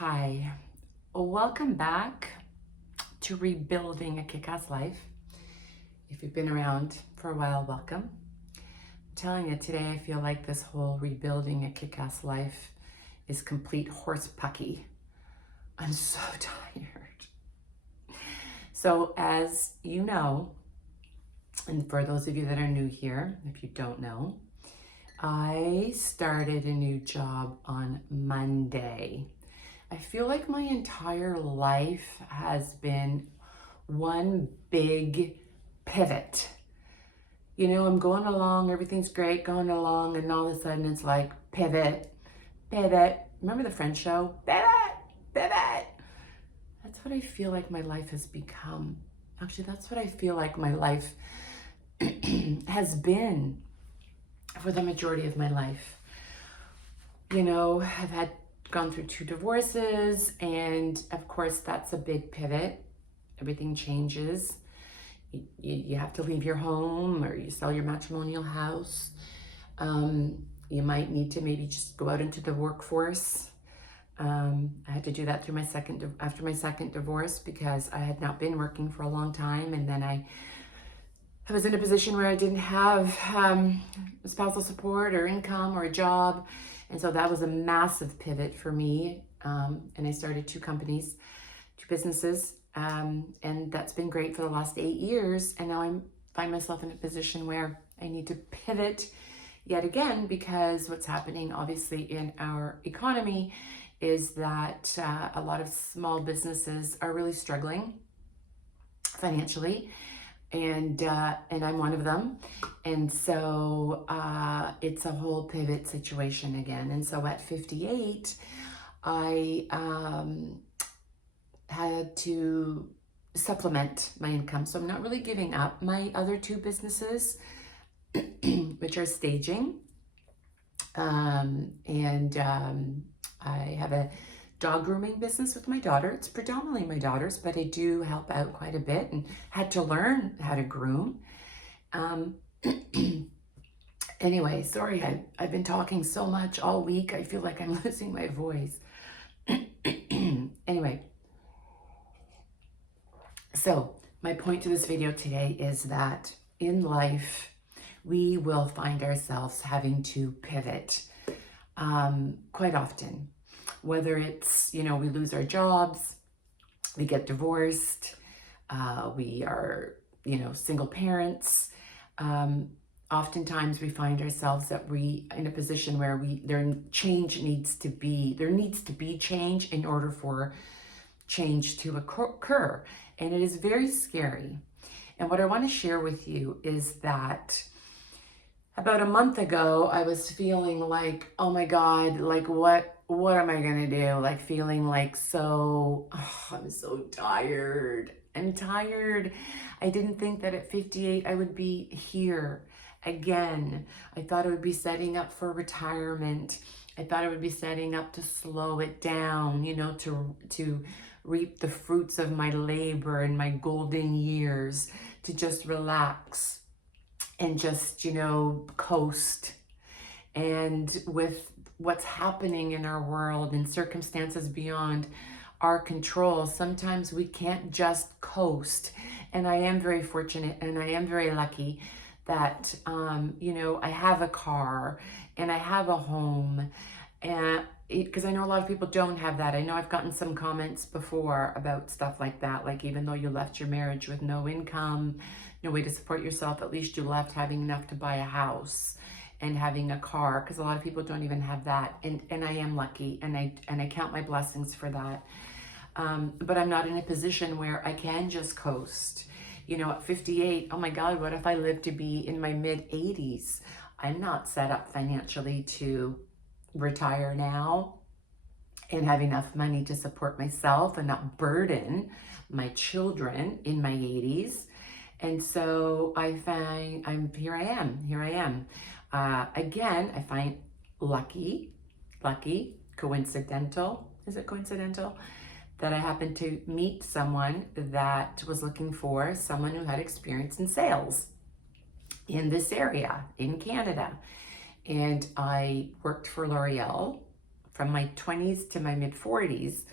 Hi, welcome back to Rebuilding a Kick-Ass Life. If you've been around for a while, welcome. I'm telling you, today I feel like this whole rebuilding a kick-ass life is complete horse pucky. I'm so tired. So as you know, and for those of you that are new here, if you don't know, I started a new job on Monday. I feel like my entire life has been one big pivot. You know, I'm going along, everything's great, going along, and all of a sudden it's like pivot, pivot. Remember the French show? Pivot, pivot. That's what I feel like my life has become. Actually, that's what I feel like my life has been for the majority of my life. You know, I've gone through 2 divorces, and of course that's a big pivot. Everything changes. You have to leave your home, or you sell your matrimonial house. You might need to maybe just go out into the workforce. I had to do that through after my second divorce, because I had not been working for a long time, and then I was in a position where I didn't have spousal support or income or a job. And so that was a massive pivot for me. And I started 2 companies, 2 businesses. And that's been great for the last 8 years. And now I find myself in a position where I need to pivot yet again, because what's happening obviously in our economy is that a lot of small businesses are really struggling financially. And I'm one of them. And so it's a whole pivot situation again. And so at 58, I had to supplement my income. So I'm not really giving up my other 2 businesses, which are staging. I have a dog grooming business with my daughter. It's predominantly my daughter's, but I do help out quite a bit and had to learn how to groom. Anyway, sorry, I've been talking so much all week. I feel like I'm losing my voice. Anyway, so my point to this video today is that in life, we will find ourselves having to pivot quite often. Whether it's, we lose our jobs, we get divorced, we are, single parents. Oftentimes we find ourselves in a position where there needs to be change in order for change to occur. And it is very scary. And what I want to share with you is that about a month ago, I was feeling like, oh my God, like what am I gonna do? Like feeling like I'm so tired. I'm tired. I didn't think that at 58 I would be here again. I thought I would be setting up for retirement. I thought I would be setting up to slow it down, to reap the fruits of my labor and my golden years, to just relax and just, coast. And with what's happening in our world and circumstances beyond our control, sometimes we can't just coast. And I am very fortunate and I am very lucky that, I have a car and I have a home, and because I know a lot of people don't have that. I know I've gotten some comments before about stuff like that, like even though you left your marriage with no income, no way to support yourself, at least you left having enough to buy a house and having a car, because a lot of people don't even have that. And I am lucky, and I count my blessings for that. But I'm not in a position where I can just coast. At 58, oh my God, what if I live to be in my mid 80s? I'm not set up financially to retire now and have enough money to support myself and not burden my children in my 80s. And so here I am. Again, I find lucky, coincidental. Is it coincidental that I happened to meet someone that was looking for someone who had experience in sales in this area in Canada. And I worked for L'Oreal from my 20s to my mid 40s.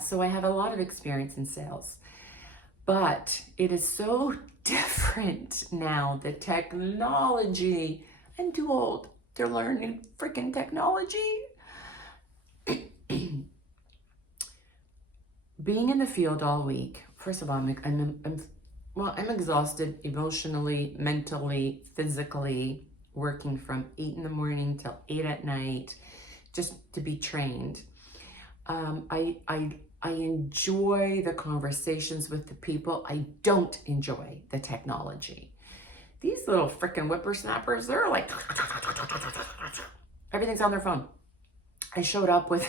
So I have a lot of experience in sales. But it is so different now, the technology. I'm too old to learn new freaking technology. Being in the field all week, first of all, I'm exhausted emotionally, mentally, physically, working from 8 in the morning till 8 at night just to be trained. I enjoy the conversations with the people. I don't enjoy the technology. These little freaking whippersnappers, they're like, everything's on their phone. I showed up with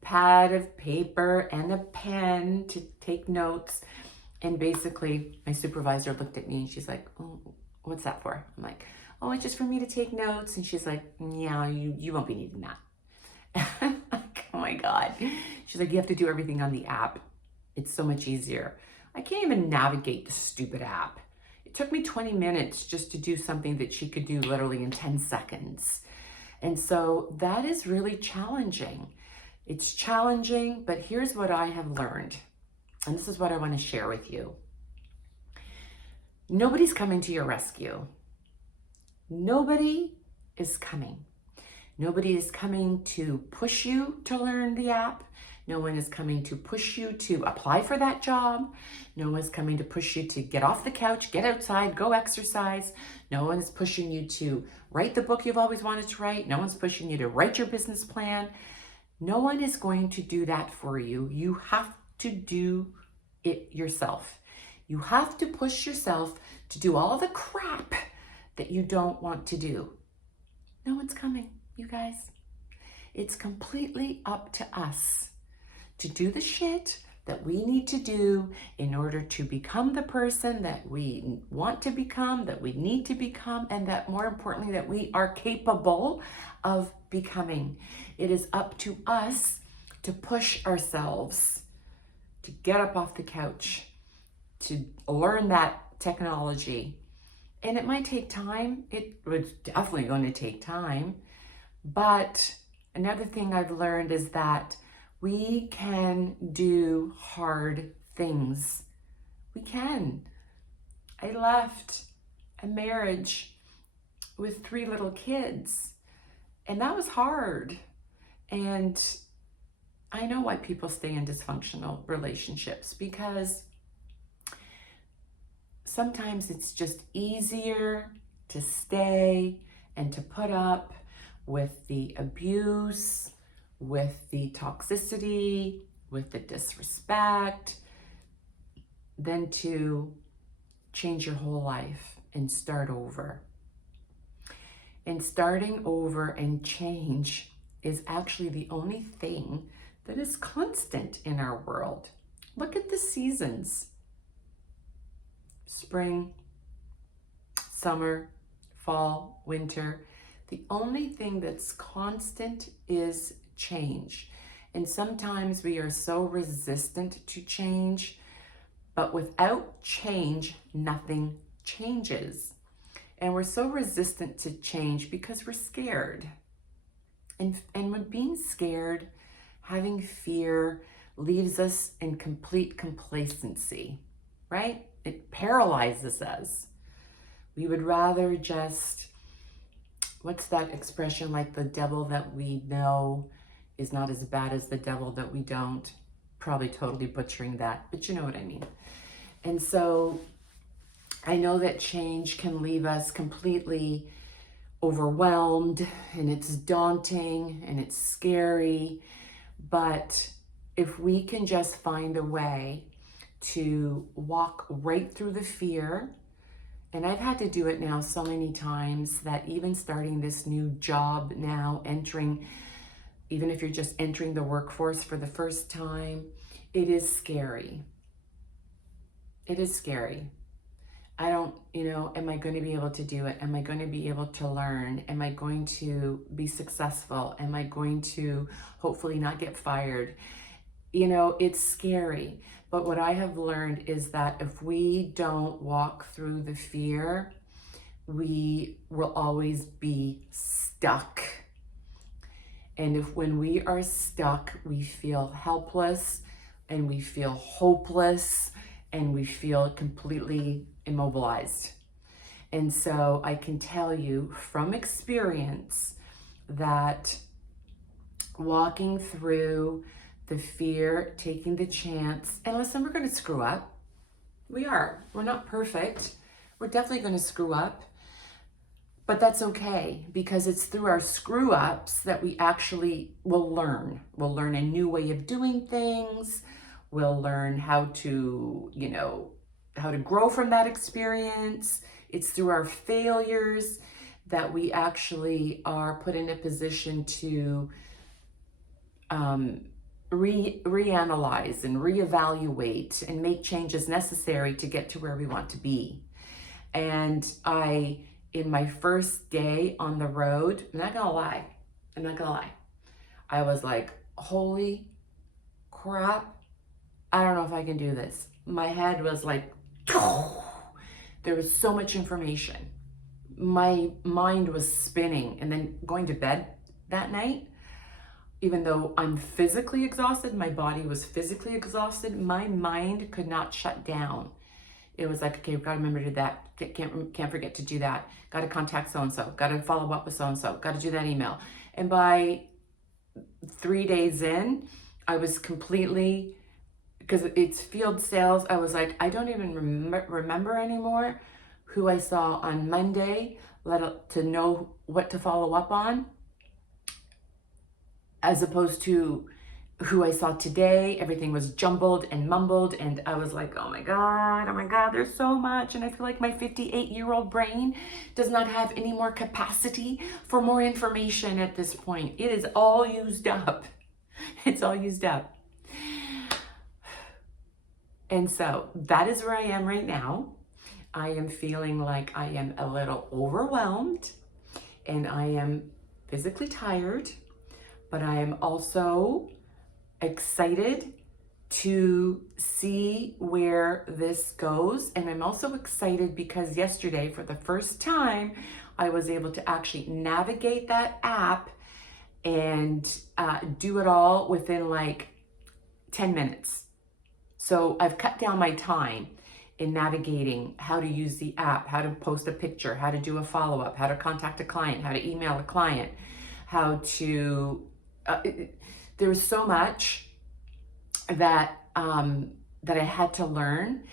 pad of paper and a pen to take notes. And basically my supervisor looked at me and she's like, oh, what's that for? I'm like, oh, it's just for me to take notes. And she's like, yeah, you won't be needing that. I'm like, oh my God. She's like, you have to do everything on the app. It's so much easier. I can't even navigate the stupid app. It took me 20 minutes just to do something that she could do literally in 10 seconds. And so that is really challenging. It's challenging, but here's what I have learned. And this is what I want to share with you. Nobody's coming to your rescue. Nobody is coming. Nobody is coming to push you to learn the app. No one is coming to push you to apply for that job. No one's coming to push you to get off the couch, get outside, go exercise. No one is pushing you to write the book you've always wanted to write. No one's pushing you to write your business plan. No one is going to do that for you. You have to do it yourself. You have to push yourself to do all the crap that you don't want to do. No one's coming, you guys. It's completely up to us to do the shit that we need to do in order to become the person that we want to become, that we need to become, and that more importantly, that we are capable of becoming. It is up to us to push ourselves, to get up off the couch, to learn that technology. And it might take time. It was definitely going to take time. But another thing I've learned is that we can do hard things. We can. I left a marriage with 3 little kids, and that was hard. And I know why people stay in dysfunctional relationships, because sometimes it's just easier to stay and to put up with the abuse, with the toxicity, with the disrespect, than to change your whole life and start over. And starting over and change is actually the only thing that is constant in our world. Look at the seasons. Spring, summer, fall, winter. The only thing that's constant is change. And sometimes we are so resistant to change, but without change, nothing changes. And we're so resistant to change because we're scared. And when being scared, having fear leaves us in complete complacency, right? It paralyzes us. We would rather just, what's that expression, like the devil that we know is not as bad as the devil that we don't. Probably totally butchering that, but you know what I mean. And so I know that change can leave us completely overwhelmed, and it's daunting and it's scary. But if we can just find a way to walk right through the fear, and I've had to do it now so many times that even starting this new job now, even if you're just entering the workforce for the first time, it is scary. It is scary. I don't, am I going to be able to do it? Am I going to be able to learn? Am I going to be successful? Am I going to hopefully not get fired? It's scary. But what I have learned is that if we don't walk through the fear, we will always be stuck. And when we are stuck, we feel helpless and we feel hopeless and we feel completely immobilized. And so I can tell you from experience that walking through the fear, taking the chance, and listen, we're going to screw up. We're not perfect. We're definitely going to screw up. But that's okay, because it's through our screw ups that we actually will learn. We'll learn a new way of doing things. We'll learn how to, how to grow from that experience. It's through our failures that we actually are put in a position to reanalyze and reevaluate and make changes necessary to get to where we want to be. And in my first day on the road, I'm not gonna lie, I was like, holy crap, I don't know if I can do this. My head was like, there was so much information. My mind was spinning. And then going to bed that night, even though I'm physically exhausted, my body was physically exhausted, my mind could not shut down. It was like, okay, we've got to remember to do that. Can't forget to do that. Got to contact so-and-so. Got to follow up with so-and-so. Got to do that email. And by 3 days in, I was completely, because it's field sales, I was like, I don't even remember anymore who I saw on Monday, to know what to follow up on, as opposed to who I saw today. Everything was jumbled and mumbled, and I was like, oh my God, there's so much. And I feel like my 58-year-old brain does not have any more capacity for more information at this point. It is all used up. It's all used up. And so that is where I am right now. I am feeling like I am a little overwhelmed, and I am physically tired, but I am also excited to see where this goes. And I'm also excited because yesterday, for the first time, I was able to actually navigate that app and do it all within like 10 minutes. So I've cut down my time in navigating how to use the app, how to post a picture, how to do a follow-up, how to contact a client, how to email a client, how to there was so much that that I had to learn.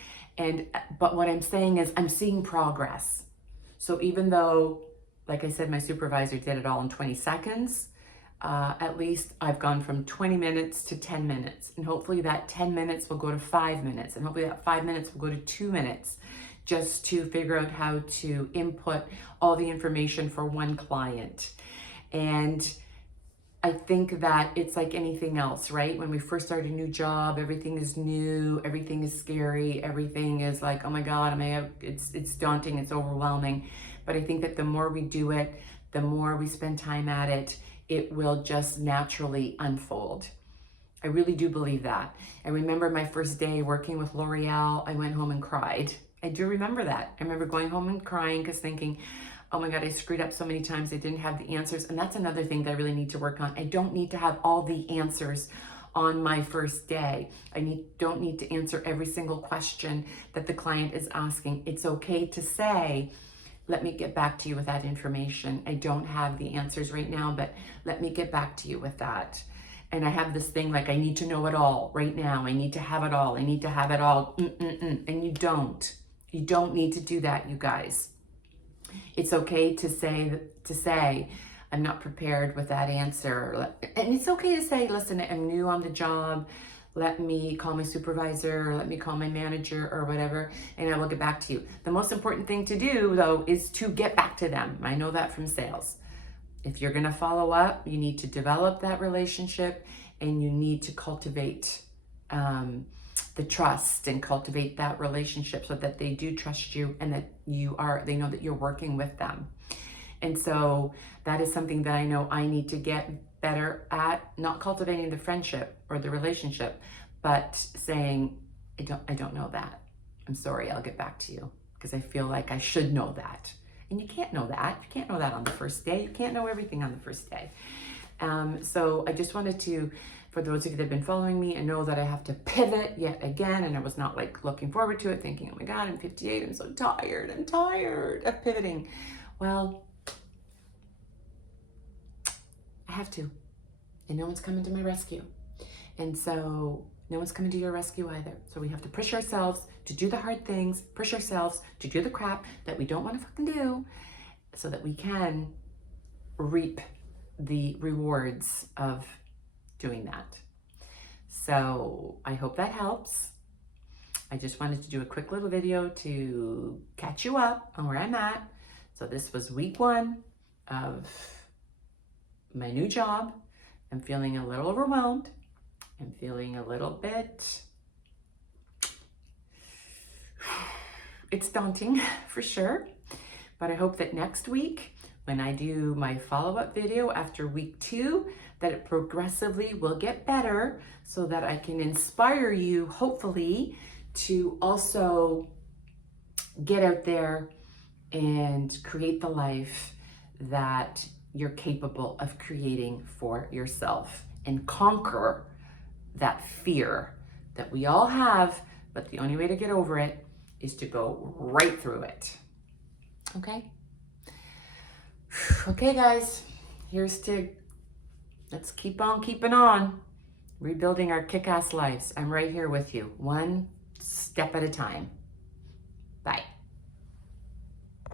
But what I'm saying is I'm seeing progress. So even though, like I said, my supervisor did it all in 20 seconds, at least I've gone from 20 minutes to 10 minutes. And hopefully that 10 minutes will go to 5 minutes. And hopefully that 5 minutes will go to 2 minutes, just to figure out how to input all the information for one client. And I think that it's like anything else, right? When we first start a new job, everything is new, everything is scary, everything is like, oh my God, it's daunting, it's overwhelming. But I think that the more we do it, the more we spend time at it, it will just naturally unfold. I really do believe that. I remember my first day working with L'Oreal, I went home and cried. I do remember that. I remember going home and crying because thinking, oh my God, I screwed up so many times. I didn't have the answers. And that's another thing that I really need to work on. I don't need to have all the answers on my first day. Don't need to answer every single question that the client is asking. It's okay to say, let me get back to you with that information. I don't have the answers right now, but let me get back to you with that. And I have this thing like, I need to know it all right now. I need to have it all. I need to have it all. And you don't. You don't need to do that, you guys. It's okay to say, I'm not prepared with that answer. And it's okay to say, listen, I'm new on the job. Let me call my supervisor, or let me call my manager or whatever, and I will get back to you. The most important thing to do, though, is to get back to them. I know that from sales. If you're going to follow up, you need to develop that relationship, and you need to cultivate the trust and cultivate that relationship so that they do trust you and that they know that you're working with them. And so that is something that I know I need to get better at, not cultivating the friendship or the relationship, but saying, I don't know that. I'm sorry, I'll get back to you, because I feel like I should know that. And you can't know that. You can't know that on the first day. You can't know everything on the first day. So I just wanted to, for those of you that have been following me, I know that I have to pivot yet again, and I was not like looking forward to it, thinking, oh my God, I'm 58, I'm so tired, I'm tired of pivoting. Well, I have to, and no one's coming to my rescue. And so no one's coming to your rescue either. So we have to push ourselves to do the hard things, push ourselves to do the crap that we don't want to fucking do, so that we can reap the rewards of doing that. So I hope that helps. I just wanted to do a quick little video to catch you up on where I'm at. So this was week 1 of my new job. I'm feeling a little overwhelmed. I'm feeling a little bit, it's daunting for sure, but I hope that next week when I do my follow-up video after week 2, that it progressively will get better so that I can inspire you, hopefully, to also get out there and create the life that you're capable of creating for yourself and conquer that fear that we all have, but the only way to get over it is to go right through it. Okay? Okay, guys, let's keep on keeping on, rebuilding our kick-ass lives. I'm right here with you, one step at a time. Bye.